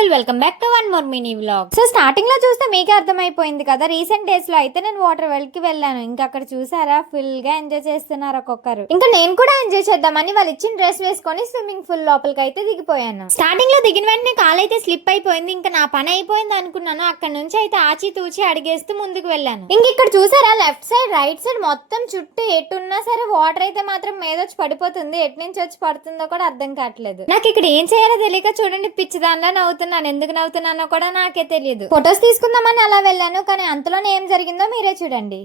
People, welcome back to one more mini vlog. So starting లో చూస్తే మీకే అర్థమైపోయింది కదా, రీసెంట్ డేస్ లో అయితే నేను వాటర్ వెల్ కి వెళ్ళాను. ఇంకా అక్కడ చూసారా, ఫుల్ గా ఎంజాయ్ చేస్తున్నారు ఒక్కొక్కరు. ఇంకా నేను కూడా ఎంజాయ్ చేద్దామని వాళ్ళు ఇచ్చిన డ్రెస్ వేసుకొని స్విమ్మింగ్ పూల్ లోపలికి అయితే దిగిపోయాను. స్టార్టింగ్ లో దిగిన వెంటనే కాలు అయితే స్లిప్ అయిపోయింది. ఇంకా నా పని అయిపోయింది అనుకున్నాను. అక్కడ నుంచి అయితే ఆచి తూచి అడిగేస్తూ ముందుకు వెళ్ళాను. ఇంక ఇక్కడ చూసారా, లెఫ్ట్ సైడ్ రైట్ సైడ్ మొత్తం చుట్టూ ఎటున్నా సరే వాటర్ అయితే మాత్రం మీదొచ్చి పడిపోతుంది. ఎటు నుంచి వచ్చి పడుతుందో కూడా అర్థం కావట్లేదు. నాకు ఇక్కడ ఏం చేయాలో తెలియక చూడండి, పిచ్చిదానిలో నవ్వుతున్నాను. ఎందుకు నవ్వుతున్నానో కూడా నాకే తెలియదు. ఫొటోస్ తీసుకుందామని అలా వెళ్ళాను, కానీ అంతలోనే ఏం జరిగిందో మీరే చూడండి.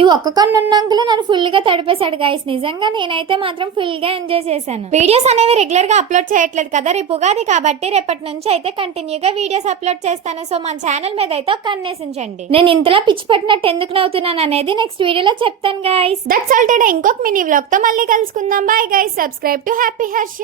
ఈ ఒక్క కన్నున్న అంకుల్ నన్ను ఫుల్ గా తడిపేశాడు గైస్. నిజంగా నేనైతే మాత్రం ఫుల్ గా ఎంజాయ్ చేశాను. వీడియోస్ అనేవి రెగ్యులర్ గా అప్లోడ్ చేయట్లేదు కదా, రేపు ఉగాది కాబట్టి రేపటి నుంచి అయితే కంటిన్యూగా వీడియోస్ అప్లోడ్ చేస్తాను. సో మన ఛానల్ మీద అయితే కన్నేసించండి. నేను ఇంతలా పిచ్చి పట్టినట్టు ఎందుకు నవ్వుతున్నాను అనేది నెక్స్ట్ వీడియోలో చెప్తాను గైస్. That's all today. ఇంకొక మినీ వ్లాగ్ తో మళ్ళీ కలుసుకుందాం. Bye guys. Subscribe to happy Harsha.